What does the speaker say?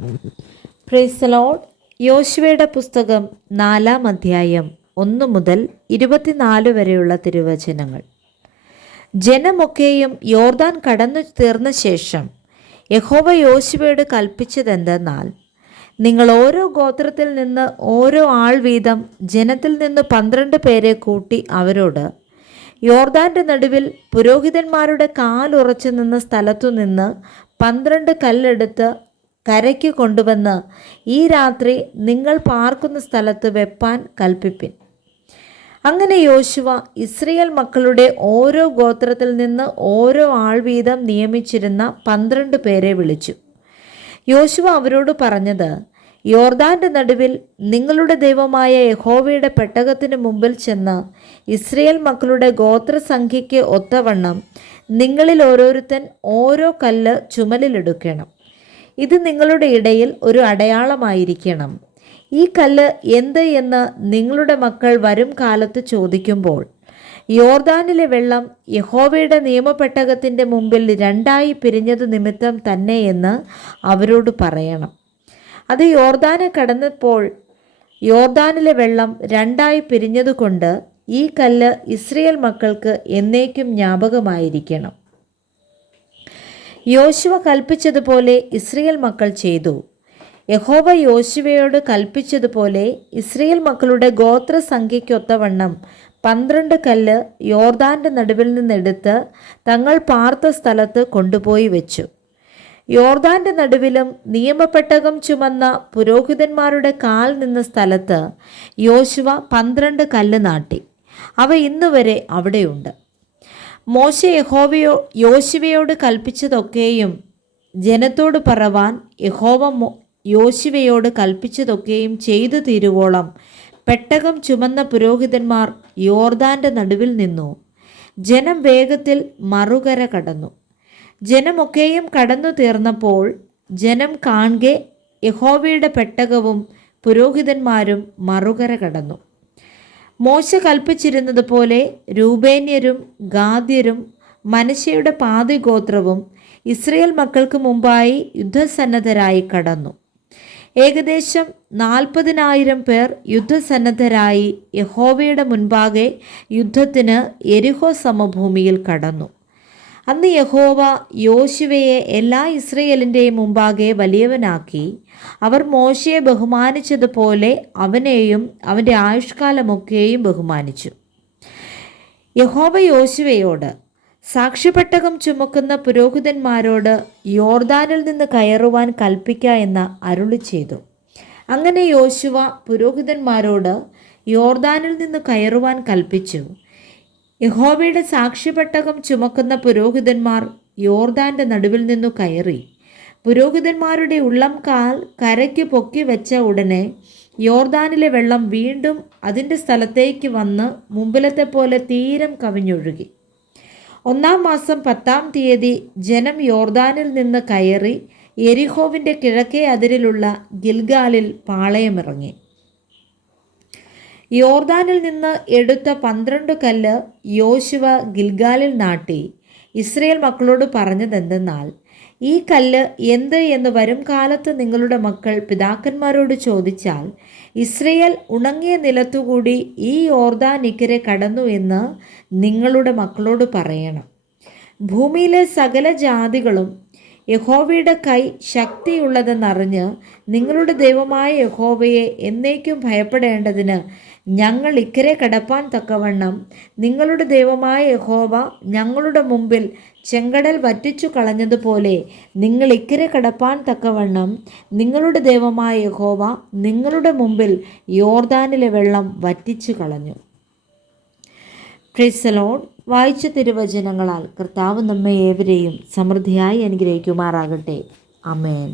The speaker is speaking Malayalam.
Praise the Lord. യോശുവയുടെ പുസ്തകം 4-ാം അധ്യായം 1 മുതൽ 24 വരെയുള്ള തിരുവചനങ്ങൾ. ജനമൊക്കെയും യോർദാൻ കടന്നു തീർന്ന ശേഷം യഹോവ യോശുവയോട് കൽപ്പിച്ചതെന്തെന്നാൽ, നിങ്ങൾ ഓരോ ഗോത്രത്തിൽ നിന്ന് ഓരോ ആൾ വീതം ജനത്തിൽ നിന്ന് 12 പേരെ കൂട്ടി അവരോട് യോർദാന്റെ നടുവിൽ പുരോഹിതന്മാരുടെ കാലുറച്ചു നിന്ന സ്ഥലത്തു നിന്ന് 12 കല്ലെടുത്ത് കരയ്ക്ക് കൊണ്ടുവന്ന് ഈ രാത്രി നിങ്ങൾ പാർക്കുന്ന സ്ഥലത്ത് വെപ്പാൻ കൽപ്പിപ്പിൻ. അങ്ങനെ യോശുവ ഇസ്രായേൽ മക്കളുടെ ഓരോ ഗോത്രത്തിൽ നിന്ന് ഓരോ ആൾ വീതം നിയമിച്ചിരുന്ന 12 പേരെ വിളിച്ചു. യോശുവ അവരോട് പറഞ്ഞത്, യോർദാന്റെ നടുവിൽ നിങ്ങളുടെ ദൈവമായ യഹോവയുടെ പെട്ടകത്തിന് മുമ്പിൽ ചെന്ന് ഇസ്രായേൽ മക്കളുടെ ഗോത്രസംഖ്യയ്ക്ക് ഒത്തവണ്ണം നിങ്ങളിൽ ഓരോരുത്തൻ ഓരോ കല്ല് ചുമലിലെടുക്കണം. ഇത് നിങ്ങളുടെ ഇടയിൽ ഒരു അടയാളമായിരിക്കണം. ഈ കല്ല് എന്ത് എന്ന് നിങ്ങളുടെ മക്കൾ വരും കാലത്ത് ചോദിക്കുമ്പോൾ യോർദാനിലെ വെള്ളം യഹോവയുടെ നിയമപ്പെട്ടകത്തിൻ്റെ മുമ്പിൽ 2 പിരിഞ്ഞതു നിമിത്തം തന്നെ എന്ന് അവരോട് പറയണം. അത് യോർദാനെ കടന്നപ്പോൾ യോർദാനിലെ വെള്ളം 2 പിരിഞ്ഞതുകൊണ്ട് ഈ കല്ല് ഇസ്രായേൽ മക്കൾക്ക് എന്നേക്കും ജ്ഞാപകമായിരിക്കണം. യോശുവ കൽപ്പിച്ചതുപോലെ ഇസ്രായേൽ മക്കൾ ചെയ്തു. യഹോവ യോശുവയോട് കൽപ്പിച്ചതുപോലെ ഇസ്രായേൽ മക്കളുടെ ഗോത്രസംഖ്യയ്ക്കൊത്തവണ്ണം 12 കല്ല് യോർദാന്റെ നടുവിൽ നിന്നെടുത്ത് തങ്ങൾ പാർത്ത സ്ഥലത്ത് കൊണ്ടുപോയി വെച്ചു. യോർദാന്റെ നടുവിലും നിയമപ്പെട്ടകം ചുമന്ന പുരോഹിതന്മാരുടെ കാൽ നിന്ന സ്ഥലത്ത് യോശുവ 12 കല്ല് നാട്ടി. അവ ഇന്നുവരെ അവിടെയുണ്ട്. മോശെ യോശുവയോട് കൽപ്പിച്ചതൊക്കെയും ജനത്തോട് പറവാൻ യഹോവ യോശുവയോട് കൽപ്പിച്ചതൊക്കെയും ചെയ്തു തീരുവോളം പെട്ടകം ചുമന്ന പുരോഹിതന്മാർ യോർദാന്റെ നടുവിൽ നിന്നു. ജനം വേഗത്തിൽ മറുകര കടന്നു. ജനമൊക്കെയും കടന്നു തീർന്നപ്പോൾ ജനം കാൺകെ യഹോവയുടെ പെട്ടകവും പുരോഹിതന്മാരും മറുകര കടന്നു. മോശ കൽപ്പിച്ചിരുന്നത് പോലെ രൂബേന്യരും ഗാദ്യരും മനശ്ശെയുടെ പാതിഗോത്രവും ഇസ്രായേൽ മക്കൾക്ക് മുമ്പായി യുദ്ധസന്നദ്ധരായി കടന്നു. ഏകദേശം 40,000 പേർ യുദ്ധസന്നദ്ധരായി യഹോവയുടെ മുൻപാകെ യുദ്ധത്തിന് യെരിഹോ സമഭൂമിയിൽ കടന്നു. അന്ന് യഹോവ യോശുവയെ എല്ലാ ഇസ്രായേലിൻ്റെയും മുമ്പാകെ വലിയവനാക്കി. അവർ മോശയെ ബഹുമാനിച്ചതുപോലെ അവനെയും അവൻ്റെ ആയുഷ്കാലമൊക്കെയും ബഹുമാനിച്ചു. യഹോവ യോശുവയോട് സാക്ഷ്യപ്പെട്ടകം ചുമക്കുന്ന പുരോഹിതന്മാരോട് യോർദാനിൽ നിന്ന് കയറുവാൻ കൽപ്പിക്ക എന്ന് അരുളി ചെയ്തു. അങ്ങനെ യോശുവ പുരോഹിതന്മാരോട് യോർദാനിൽ നിന്ന് കയറുവാൻ കൽപ്പിച്ചു. യഹോവയുടെ സാക്ഷ്യപ്പെട്ടകം ചുമക്കുന്ന പുരോഹിതന്മാർ യോർദാന്റെ നടുവിൽ നിന്നു കയറി. പുരോഹിതന്മാരുടെ ഉള്ളം കാൽ കരയ്ക്ക് പൊക്കി വെച്ച ഉടനെ യോർദാനിലെ വെള്ളം വീണ്ടും അതിൻ്റെ സ്ഥലത്തേക്ക് വന്ന് മുമ്പിലത്തെ പോലെ തീരം കവിഞ്ഞൊഴുകി. 1-ാം മാസം 10-ാം തീയതി ജനം യോർദാനിൽ നിന്ന് കയറി യെരിഹോവിൻ്റെ കിഴക്കേ അതിരിലുള്ള ഗിൽഗാലിൽ പാളയമിറങ്ങി. യോർദാനിൽ നിന്ന് എടുത്ത 12 കല്ല് യോശുവ ഗിൽഗാലിൽ നാട്ടി. ഇസ്രായേൽ മക്കളോട് പറഞ്ഞതെന്തെന്നാൽ, ഈ കല്ല് എന്ത് എന്ന് വരും കാലത്ത് നിങ്ങളുടെ മക്കൾ പിതാക്കന്മാരോട് ചോദിച്ചാൽ ഇസ്രായേൽ ഉണങ്ങിയ നിലത്തുകൂടി ഈ യോർദാൻ ഇക്കരെ കടന്നു എന്ന് നിങ്ങളുടെ മക്കളോട് പറയണം. ഭൂമിയിലെ സകല ജാതികളും യഹോവയുടെ കൈ ശക്തിയുള്ളതെന്നറിഞ്ഞ് നിങ്ങളുടെ ദൈവമായ യഹോവയെ എന്നേക്കും ഭയപ്പെടേണ്ടതിന് ഞങ്ങൾ ഇക്കരെ കടപ്പാൻ തക്കവണ്ണം നിങ്ങളുടെ ദൈവമായ യഹോവ ഞങ്ങളുടെ മുമ്പിൽ ചെങ്കടൽ വറ്റിച്ചു കളഞ്ഞതുപോലെ നിങ്ങൾ ഇക്കരെ കടപ്പാൻ തക്കവണ്ണം നിങ്ങളുടെ ദൈവമായ യഹോവ നിങ്ങളുടെ മുമ്പിൽ യോർദാനിലെ വെള്ളം വറ്റിച്ചു കളഞ്ഞു. Praise the Lord. വായിച്ച തിരുവചനങ്ങളാൽ കർത്താവ് നമ്മെ ഏവരെയും സമൃദ്ധിയായി അനുഗ്രഹിക്കുമാറാകട്ടെ. ആമേൻ.